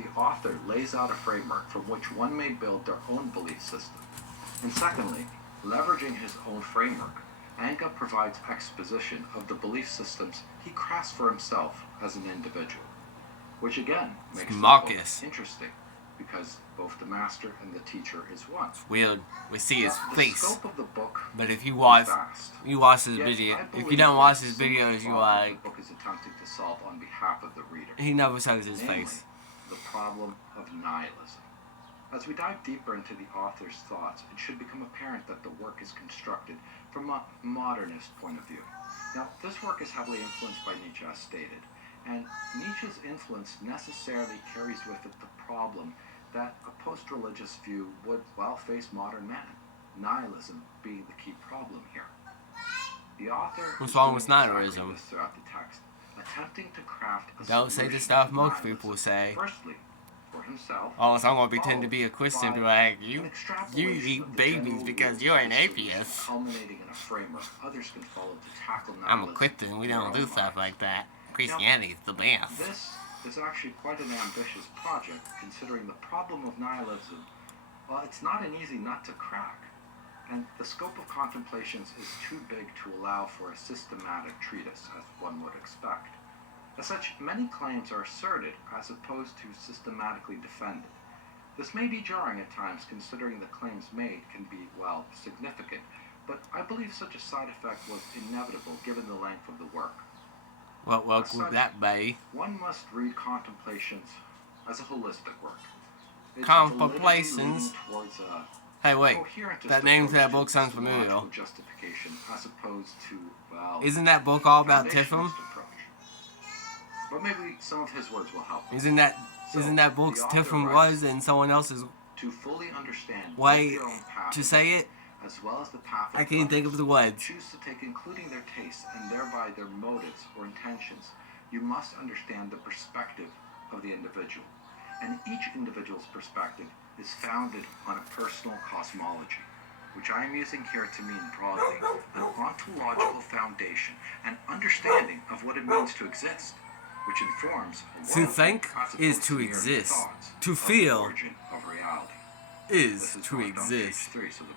the author lays out a framework from which one may build their own belief system. And secondly, leveraging his own framework, Anga provides exposition of the belief systems he crafts for himself as an individual, which again makes the book interesting, because both the master and the teacher is one. It's weird. We see his face. The scope of the book but if you watch his Yet, video, if you don't watch his videos, you like. The book is attempting to solve on behalf of the reader. He never shows his Namely, face. the problem of nihilism. As we dive deeper into the author's thoughts, it should become apparent that the work is constructed from a modernist point of view. Now, this work is heavily influenced by Nietzsche, as stated, and Nietzsche's influence necessarily carries with it the problem that a post-religious view would, well, face modern man, nihilism being the key problem here. The author What's wrong with nihilism? Throughout the text, attempting to craft a Don't say the stuff most people say. Firstly, for himself. Oh, so I'm gonna pretend to be a Christian, be like, you eat babies because you're an atheist. Culminating in a framework others can follow to tackle nihilism. I'm a Christian. We don't do stuff like that. Christianity's the best. This is actually quite an ambitious project, considering the problem of nihilism. Well, it's not an easy nut to crack, and the scope of contemplations is too big to allow for a systematic treatise, as one would expect. As such, many claims are asserted as opposed to systematically defended. This may be jarring at times, considering the claims made can be, well, significant, but I believe such a side effect was inevitable given the length of the work. What could that be? One must read Contemplations as a holistic work. Contemplations? Hey, wait. That name to that book sounds familiar. Justification as opposed to, well, isn't that book all about Tiflin? But maybe some of his words will help. Isn't that book Tiflin was and someone else's to fully understand way your own path to say it? As well as the path I can't think of the words. Choose to take, including their tastes and thereby their motives or intentions. You must understand the perspective of the individual, and each individual's perspective is founded on a personal cosmology, which I am using here to mean broadly an ontological foundation and understanding of what it means to exist, which informs to think is to exist, to feel is to exist.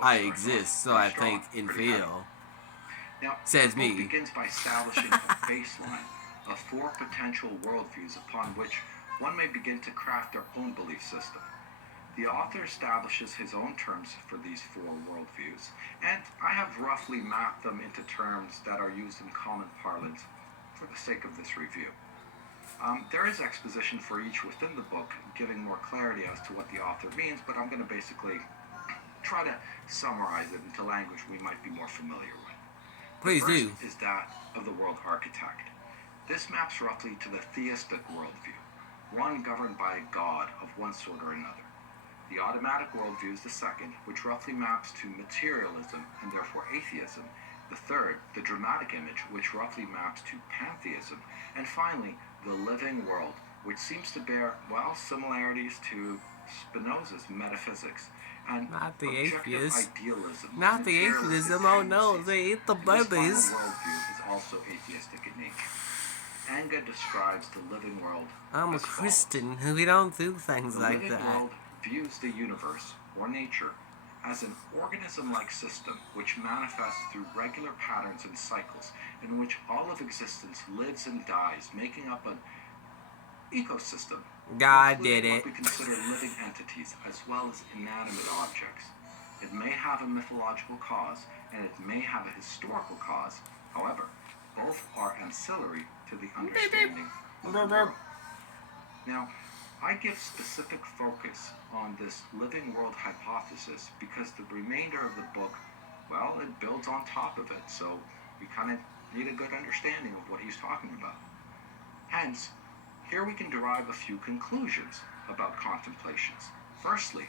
I exist, so I think and feel. Now, says the me. book begins by establishing a baseline of 4 potential worldviews upon which one may begin to craft their own belief system. The author establishes his own terms for these 4 worldviews, and I have roughly mapped them into terms that are used in common parlance for the sake of this review. There is exposition for each within the book, giving more clarity as to what the author means, but I'm going to basically try to summarize it into language we might be more familiar with. Please do. The first is that of the world architect. This maps roughly to the theistic worldview, one governed by a god of one sort or another. The automatic worldview is the second, which roughly maps to materialism and therefore atheism. The third, the dramatic image, which roughly maps to pantheism. And finally, the living world, which seems to bear, well, similarities to Spinoza's metaphysics and not the objective atheist. Idealism. Not the atheism, oh no, they eat the babies. This final worldview is also atheistic in nature. Anga describes the living world. I'm a Christian, we don't do things like that. The living world views the universe, or nature, as an organism-like system which manifests through regular patterns and cycles in which all of existence lives and dies, making up an ecosystem. God did it. What we consider living entities as well as inanimate objects. It may have a mythological cause and it may have a historical cause. However, both are ancillary to the understanding of the world. Now, I give specific focus on this living world hypothesis because the remainder of the book, well, it builds on top of it, so we kind of need a good understanding of what he's talking about. Hence, here we can derive a few conclusions about contemplations. Firstly,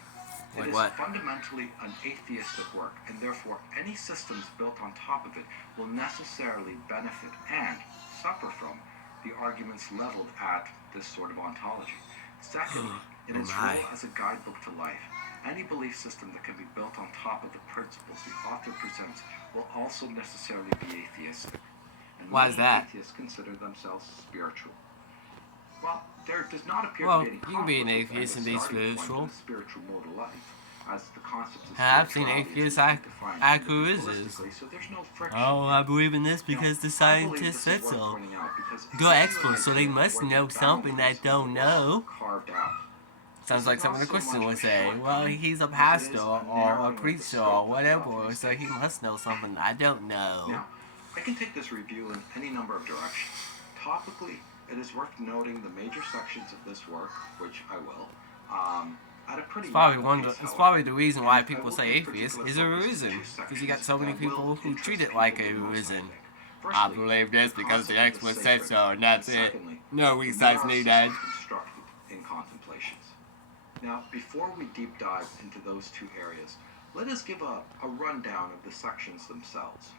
it is fundamentally an atheistic work, and therefore any systems built on top of it will necessarily benefit and suffer from the arguments leveled at this sort of ontology. Second, in its role as a guidebook to life, any belief system that can be built on top of the principles the author presents will also necessarily be atheistic. And why is that? Atheists consider themselves spiritual. Well, There does not appear Well, to be any you can be an conflict with atheist and the be starting point spiritual. of the spiritual mode of life, as the concepts of I've seen spirituality atheists is defined acquiesces. individualistically, so there's no friction. Oh, I believe in this because the I believe scientists this said is worth so. pointing out because it They're gives you an experts, so they idea of must where the know something boundaries that don't of the work know. are carved out. Sounds This like is something a not so Christian much would a say. Well, shortcoming he's a as it pastor is a or narrowing a of the preacher scope or of the whatever, author's so he thinking. must know something I don't know. Now, I can take this review in any number of directions. Topically, it is worth noting the major sections of this work, which I will, at a pretty It's probably rapid pace, it's however. probably the reason why And I people will say give atheist particular is a focus to reason. two Because you got sections so many that will people who interest treat it people like a the most, I reason. think. I Firstly, believe this the because the concept of expert the said sacred, so, and that's and it. secondly, No the research moral needed. system constructed in contemplations. Now, before we deep dive into those two areas, let us give a rundown of the sections themselves.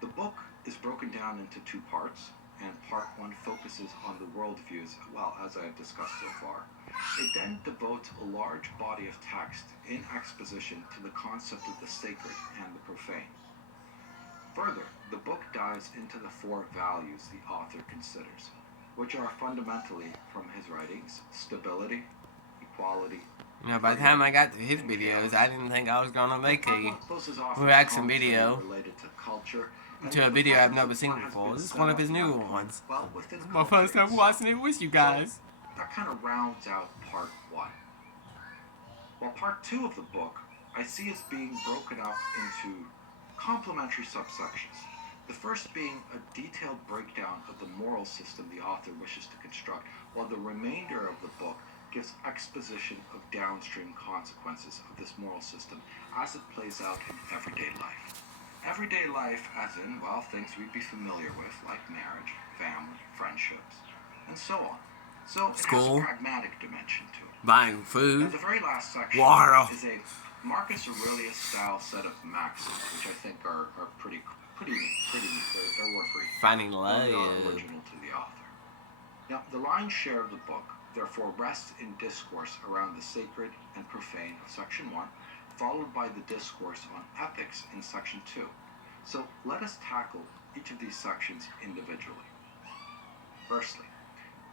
The book is broken down into two parts, and part one focuses on the worldviews, well, as I have discussed so far. It then devotes a large body of text in exposition to the concept of the sacred and the profane. Further, the book dives into the four values the author considers, which are fundamentally, from his writings, stability, equality. You know, by the time I got to his videos, I didn't think I was gonna make a reaction video related to culture to a video I've never seen before. This is one of his newer ones. My first time watching it with you guys. That kind of rounds out part one. While part two of the book I see as being broken up into complementary subsections. The first being a detailed breakdown of the moral system the author wishes to construct, while the remainder of the book gives exposition of downstream consequences of this moral system as it plays out in everyday life. Everyday life as in, well, things we'd be familiar with, like marriage, family, friendships, and so on. So it has a pragmatic dimension to it. Buying food, and the very last section water is a Marcus Aurelius style set of maxims, which I think are pretty neat. They're worth reading. Finding love. They are original to the author. Now, the lion's share of the book, therefore, rests in discourse around the sacred and profane of section 1, followed by the discourse on ethics in section 2. So let us tackle each of these sections individually. Firstly,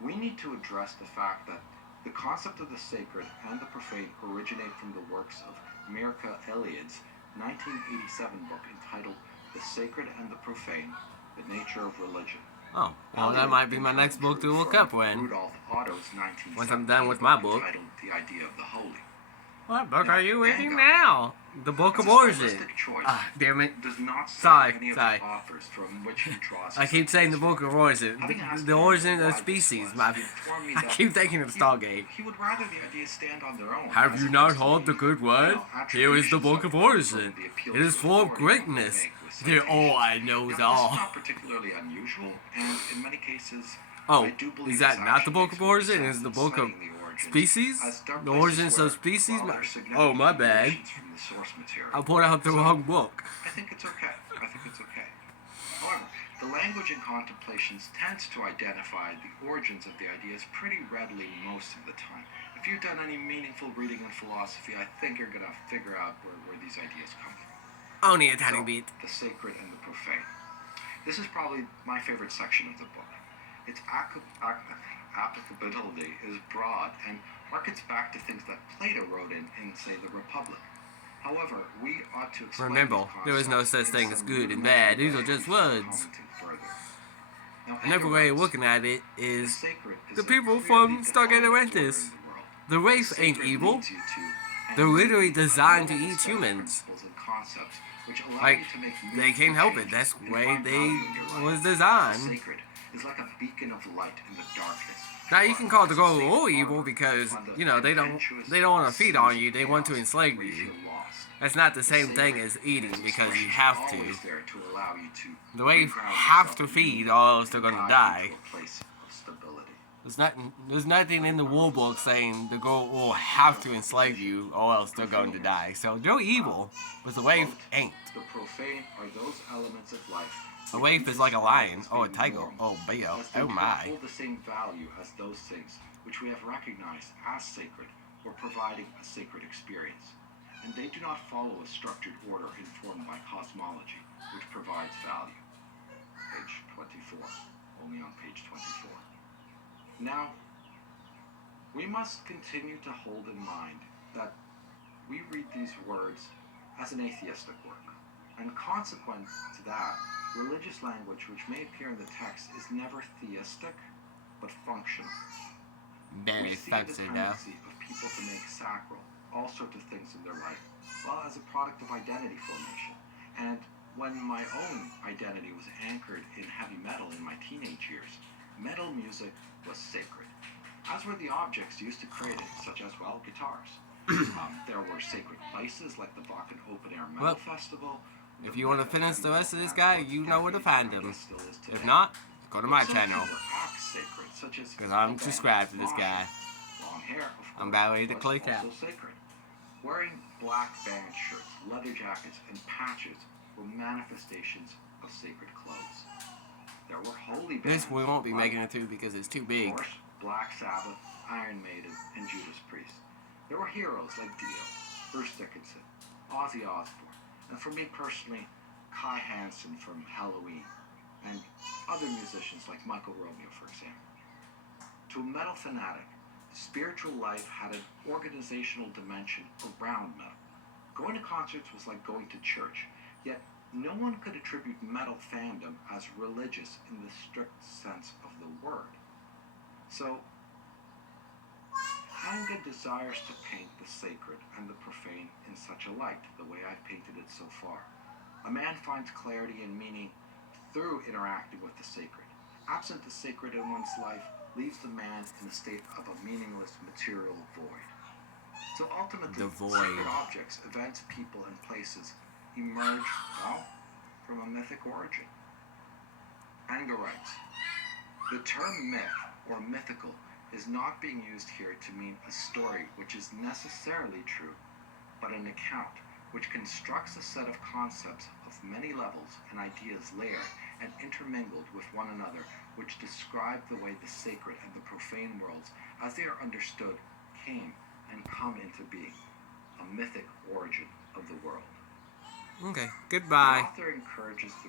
we need to address the fact that the concept of the sacred and the profane originate from the works of Mircea Eliade's 1987 book entitled The Sacred and the Profane, The Nature of Religion. Oh, well, that might be my next book to look up when. Rudolf Otto's 1917 Once I'm done with my book. Entitled The Idea of the Holy. What book are you reading now? The Book of Origin. Ah, damn it. Does not Sorry. The authors from which he draws I keep saying the Book of Origin. The origin of species. I keep thinking of Stargate. He would rather the ideas stand on their own. Have you not heard the good word? Here is the Book of Origin. It is full of greatness. There all I know is all. This is not particularly unusual, and in many cases, oh, I do believe is that not the Book of Origin? Is the Book of Species? The origins of species? Oh, my bad. I pulled out the wrong book. I think it's okay. However, the language in Contemplations tends to identify the origins of the ideas pretty readily most of the time. If you've done any meaningful reading in philosophy, I think you're going to figure out where these ideas come from. Only a tiny bit. The sacred and the profane. This is probably my favorite section of the book. Its applicability is broad and harkens back to things that Plato wrote in say, the Republic. However, we ought to explain. Remember, there is no such thing as good and bad. These are just words. Another way of looking at it is the people from Stargate Atlantis. The race ain't evil. They're literally designed to eat humans. Like, they can't help it. That's the way they was designed. Is like a beacon of light in the darkness. Now you can call the girl all evil because, you know, they don't want to feed on you, they want to enslave you. That's not the same thing as eating because you have to. The way you have to feed or else they're gonna die. There's nothing in the rule book saying the girl will have to enslave you or else they're going to die. So they're evil, but the waif ain't. The profane are those elements of life. A waif is like a lion, or a tiger, or a bear, oh my. Hold the same value as those things which we have recognized as sacred or providing a sacred experience. And they do not follow a structured order informed by cosmology, which provides value. Page 24, only on page 24. Now, We must continue to hold in mind that we read these words as an atheistic work, and consequent to that, religious language which may appear in the text is never theistic, but functional. We Very see the fancy now. tendency of people to make sacral all sorts of things in their life, well, as a product of identity formation. And when my own identity was anchored in heavy metal in my teenage years, metal music was sacred, as were the objects used to create it, such as, well, guitars. There were sacred places like the Wacken Open Air Metal Well, Festival. if you want to finish the rest of this guy, you know where to find him. If not, go to my channel. Because I'm subscribed to this guy. Long hair, of I'm course, about ready to was click out. also sacred. Wearing black band shirts, leather jackets, and patches were manifestations of sacred clothes. There were holy bands. This we won't be like, making it through because it's too of big. course, Black Sabbath, Iron Maiden, and Judas Priest. There were heroes like Dio, Bruce Dickinson, Ozzy Osbourne, and for me personally, Kai Hansen from Halloween, and other musicians like Michael Romeo, for example. To a metal fanatic, spiritual life had an organizational dimension around metal. Going to concerts was like going to church, yet no one could attribute metal fandom as religious in the strict sense of the word. So, Hanga desires to paint the sacred and the profane in such a light, the way I've painted it so far. A man finds clarity and meaning through interacting with the sacred. Absent the sacred in one's life leaves the man in a state of a meaningless material void. So ultimately, The void. sacred objects, events, people, and places emerge, well, from a mythic origin. Hanga writes, the term myth or mythical is not being used here to mean a story which is necessarily true, but an account which constructs a set of concepts of many levels and ideas layered and intermingled with one another, which describe the way the sacred and the profane worlds, as they are understood, came and come into being, a mythic origin of the world. Okay, The goodbye. author encourages the